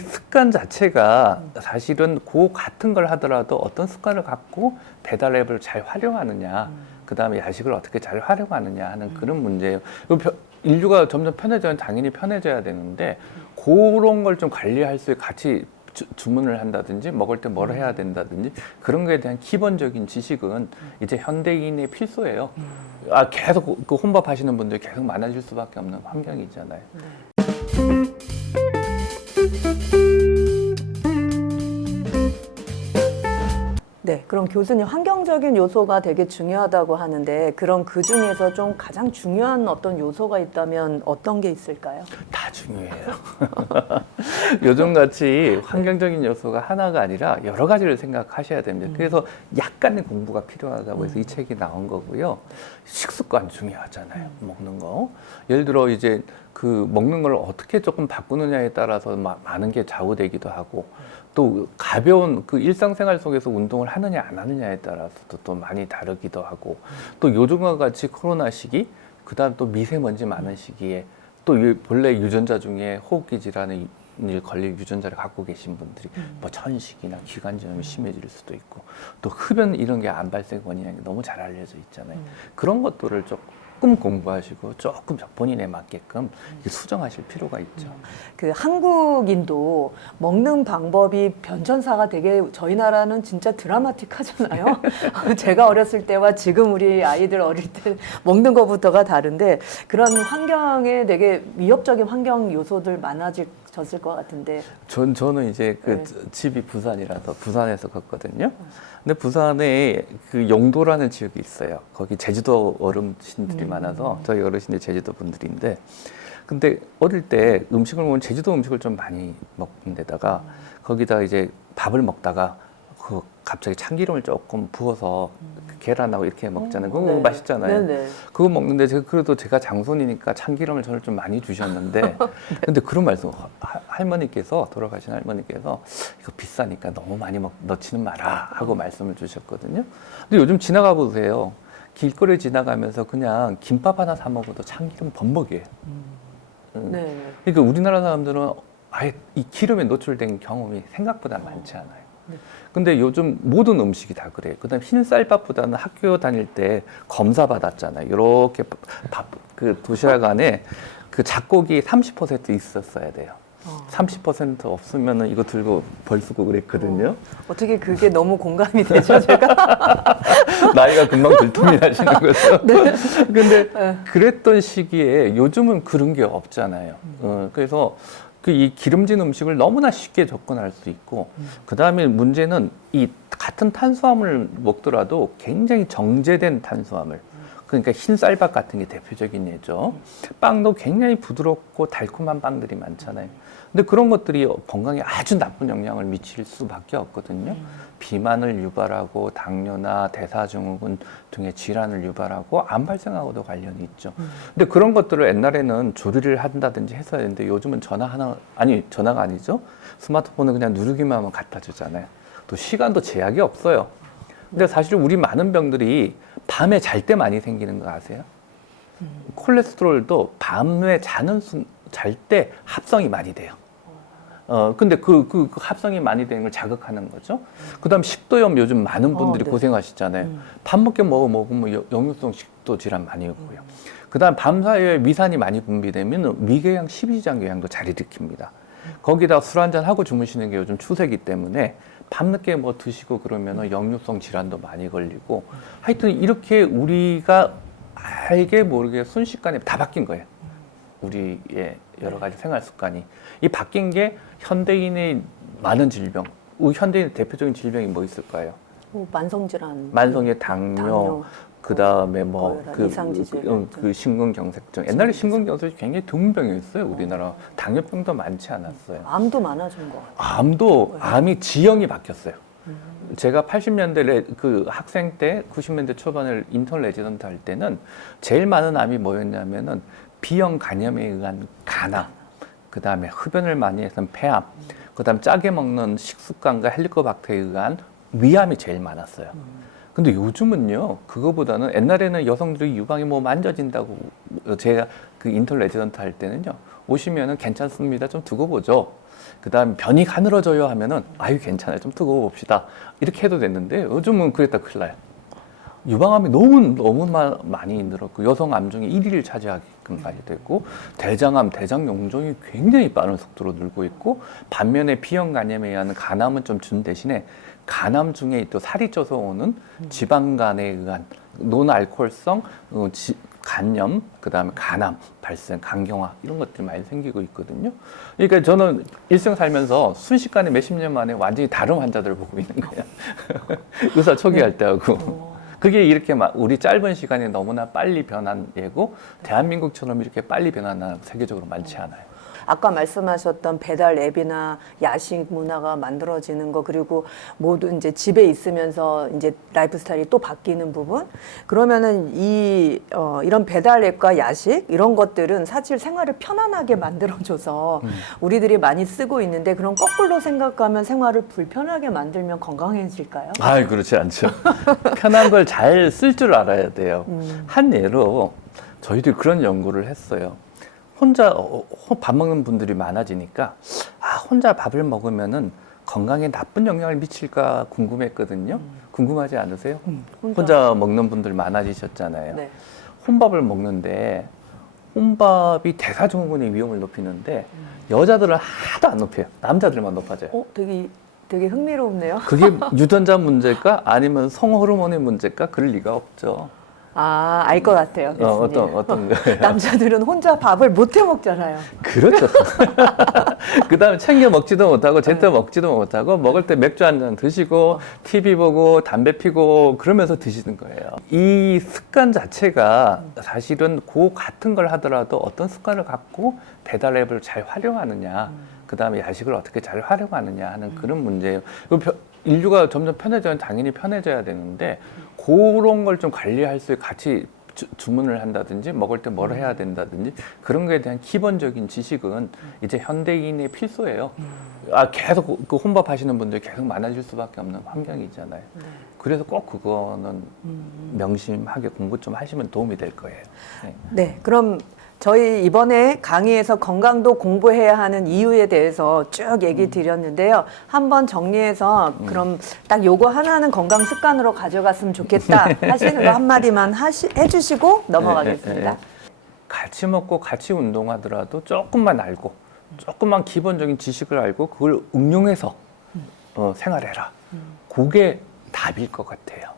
습관 자체가 사실은 그 같은 걸 하더라도 어떤 습관을 갖고 배달 앱을 잘 활용하느냐, 그 다음에 야식을 어떻게 잘 활용하느냐 하는 그런 문제예요. 그 벼- 인류가 점점 편해져야 당연히 편해져야 되는데 그런 걸 좀 관리할 수 같이 주, 주문을 한다든지 먹을 때 뭘 해야 된다든지 그런 거에 대한 기본적인 지식은 이제 현대인의 필수예요. 아 계속 그- 그 혼밥 하시는 분들이 계속 많아질 수밖에 없는 환경이잖아요. 그럼 교수님 환경적인 요소가 되게 중요하다고 하는데 그럼 그 중에서 좀 가장 중요한 어떤 요소가 있다면 어떤 게 있을까요? 다 중요해요. 요즘 같이 환경적인 요소가 하나가 아니라 여러 가지를 생각하셔야 됩니다. 그래서 약간의 공부가 필요하다고 해서 이 책이 나온 거고요. 식습관 중요하잖아요. 먹는 거. 예를 들어 이제 그 먹는 걸 어떻게 조금 바꾸느냐에 따라서 마- 많은 게 좌우되기도 하고 또 가벼운 그 일상생활 속에서 운동을 하느냐 안 하느냐에 따라서도 또 많이 다르기도 하고 또 요즘과 같이 코로나 시기 그다음 또 미세먼지 많은 시기에 또 유- 본래 유전자 중에 호흡기 질환에 이 걸릴 유전자를 갖고 계신 분들이 뭐 천식이나 기관지염이 심해질 수도 있고 또 흡연 이런 게암 발생 원인이 너무 잘 알려져 있잖아요. 그런 것들을 조금 공부하시고 조금 본인에 맞게끔 이렇게 수정하실 필요가 있죠. 그 한국인도 먹는 방법이 변천사가 되게 저희 나라는 진짜 드라마틱하잖아요. 제가 어렸을 때와 지금 우리 아이들 어릴 때 먹는 것부터가 다른데 그런 환경에 되게 위협적인 환경 요소들 많아 졌을 것 같은데 전 저는 이제 그 네. 집이 부산이라서 부산에서 걷거든요. 근데 부산에 그 용도라는 지역이 있어요. 거기 제주도 어르신들이 많아서 저희 어르신들 제주도 분들인데, 근데 어릴 때 음식을 먹으면 제주도 음식을 좀 많이 먹는 데다가 거기다 이제 밥을 먹다가 그 갑자기 참기름을 조금 부어서 그 계란하고 이렇게 먹잖아요. 그거 네. 맛있잖아요. 네네. 그거 먹는데 제가 그래도 제가 장손이니까 참기름을 저를 좀 많이 주셨는데 근데 그런 말씀 하- 할머니께서 돌아가신 할머니께서 이거 비싸니까 너무 많이 먹, 넣지는 마라 하고 말씀을 주셨거든요. 근데 요즘 지나가 보세요. 길거리 지나가면서 그냥 김밥 하나 사 먹어도 참기름 범벅이에요. 음. 네. 그러니까 우리나라 사람들은 아예 이 기름에 노출된 경험이 생각보다 많지 않아요. 네. 근데 요즘 모든 음식이 다 그래요. 그다음 흰 쌀밥보다는 학교 다닐 때 검사 받았잖아요. 이렇게 밥 그 도시락 안에 그 잡곡이 30% 있었어야 돼요. 어. 30% 없으면은 이거 들고 벌 쓰고 그랬거든요. 어 떻게 그게 너무 공감이 되죠, 제가? 나이가 금방 들통이 나시는 거죠. 네. 근데 그랬던 시기에 요즘은 그런 게 없잖아요. 음. 어, 그래서 그 이 기름진 음식을 너무나 쉽게 접근할 수 있고 음. 그 다음에 문제는 이 같은 탄수화물을 먹더라도 굉장히 정제된 탄수화물. 그러니까 흰 쌀밥 같은 게 대표적인 예죠. 빵도 굉장히 부드럽고 달콤한 빵들이 많잖아요. 근데 그런 것들이 건강에 아주 나쁜 영향을 미칠 수밖에 없거든요. 비만을 유발하고 당뇨나 대사증후군 등의 질환을 유발하고 암 발생하고도 관련이 있죠. 근데 그런 것들을 옛날에는 조리를 한다든지 했어야 되는데 요즘은 전화 하나 아니 전화가 아니죠. 스마트폰을 그냥 누르기만 하면 갖다 주잖아요. 또 시간도 제약이 없어요. 근데 사실 우리 많은 병들이 밤에 잘 때 많이 생기는 거 아세요? 콜레스테롤도 밤에 자는 잘 때 합성이 많이 돼요. 어, 근데 그, 그, 그 합성이 많이 되는 걸 자극하는 거죠. 그 다음 식도염 요즘 많은 분들이 어, 네. 고생하시잖아요. 음. 밥 먹게 먹어 먹으면 여- 역류성 식도 질환 많이 오고요. 그 다음 밤 사이에 위산이 많이 분비되면 위궤양, 십이지장궤양도 잘 일으킵니다. 거기다 술 한잔 하고 주무시는 게 요즘 추세기 때문에 밤늦게 뭐 드시고 그러면 역류성 질환도 많이 걸리고 하여튼 이렇게 우리가 알게 모르게 순식간에 다 바뀐 거예요. 우리의 여러 가지 생활 습관이 이 바뀐 게 현대인의 많은 질병, 우리 현대인의 대표적인 질병이 뭐 있을까요? 뭐 만성 질환. 만성의 당뇨, 당뇨. 그 다음에 뭐 고혈압, 그, 이상지질 그. 그 심근경색증. 옛날에 심근경색이 굉장히 드문 병이었어요. 우리나라 당뇨병도 많지 않았어요. 암도 많아진 것 같아요. 암도 암이 지형이 바뀌었어요. 제가 80년대 그 학생 때 90년대 초반에 인턴 레지던트 할 때는 제일 많은 암이 뭐였냐면은 B형 간염에 의한 간암, 그 다음에 흡연을 많이 해서 폐암, 그 다음 짜게 먹는 식습관과 헬리코박터에 의한 위암이 제일 많았어요. 근데 요즘은요, 그거보다는 옛날에는 여성들이 유방이 뭐 만져진다고 제가 그 인턴 레지던트 할 때는요. 오시면은 괜찮습니다. 좀 두고 보죠. 그 다음 변이 가늘어져요 하면은 아유 괜찮아요. 좀 두고 봅시다. 이렇게 해도 됐는데 요즘은 그랬다 큰일 나요. 유방암이 너무 너무 마- 많이 늘었고 여성 암 중에 1위를 차지하게끔 많이 됐고 대장암, 대장 용종이 굉장히 빠른 속도로 늘고 있고 반면에 B형 간염에 의한 간암은 좀 준 대신에 간암 중에 또 살이 쪄서 오는 지방간에 의한 논알코올성 어, 지- 간염, 그다음에 간암 발생, 간경화 이런 것들이 많이 생기고 있거든요. 그러니까 저는 일생 살면서 순식간에 몇십 년 만에 완전히 다른 환자들을 보고 있는 거예요. 의사 초기할 때하고. 그게 이렇게 막 우리 짧은 시간에 너무나 빨리 변한 예고 대한민국처럼 이렇게 빨리 변하는 세계적으로 많지 않아요. 아까 말씀하셨던 배달 앱이나 야식 문화가 만들어지는 거 그리고 모두 이제 집에 있으면서 이제 라이프 스타일이 또 바뀌는 부분 그러면은 이 어, 이런 배달 앱과 야식 이런 것들은 사실 생활을 편안하게 만들어줘서 우리들이 많이 쓰고 있는데 그런 거꾸로 생각하면 생활을 불편하게 만들면 건강해질까요? 아, 그렇지 않죠. 편한 걸 잘 쓸 줄 알아야 돼요. 한 예로 저희들이 그런 연구를 했어요. 혼자 어, 어, 밥 먹는 분들이 많아지니까 아, 혼자 밥을 먹으면은 건강에 나쁜 영향을 미칠까 궁금했거든요. 궁금하지 않으세요? 혼자 먹는 분들 많아지셨잖아요. 네. 혼밥을 먹는데 혼밥이 대사증후군의 위험을 높이는데 여자들은 하나도 안 높여요. 남자들만 높아져요. 어, 되게 되게 흥미롭네요. 그게 유전자 문제일까 아니면 성 호르몬의 문제일까 그럴 리가 없죠. 아, 알 것 같아요. 어. 어떤 어떤 거예요? 남자들은 혼자 밥을 못 해 먹잖아요. 그렇죠. 그다음에 챙겨 먹지도 못하고 제때 먹지도 못하고 먹을 때 맥주 한 잔 드시고 TV 보고 담배 피고 그러면서 드시는 거예요. 이 습관 자체가 사실은 그 같은 걸 하더라도 어떤 습관을 갖고 배달 앱을 잘 활용하느냐, 그다음에 야식을 어떻게 잘 활용하느냐 하는 그런 문제예요. 그 벼- 인류가 점점 편해져야 당연히 편해져야 되는데 그런 걸 좀 관리할 수 같이 주, 주문을 한다든지 먹을 때 뭘 해야 된다든지 그런 거에 대한 기본적인 지식은 이제 현대인의 필수예요. 아 계속 그- 그 혼밥 하시는 분들이 계속 많아질 수밖에 없는 환경이잖아요. 그래서 꼭 그거는 명심하게 공부 좀 하시면 도움이 될 거예요. 네. 네, 그럼 저희 이번에 강의에서 건강도 공부해야 하는 이유에 대해서 쭉 얘기 드렸는데요. 한번 정리해서 그럼 딱 요거 하나는 건강 습관으로 가져갔으면 좋겠다 하시는 거 한마디만 하시, 해주시고 넘어가겠습니다. 네, 네, 네. 같이 먹고 같이 운동하더라도 조금만 알고 조금만 기본적인 지식을 알고 그걸 응용해서 어, 생활해라. 그게 답일 것 같아요. 예.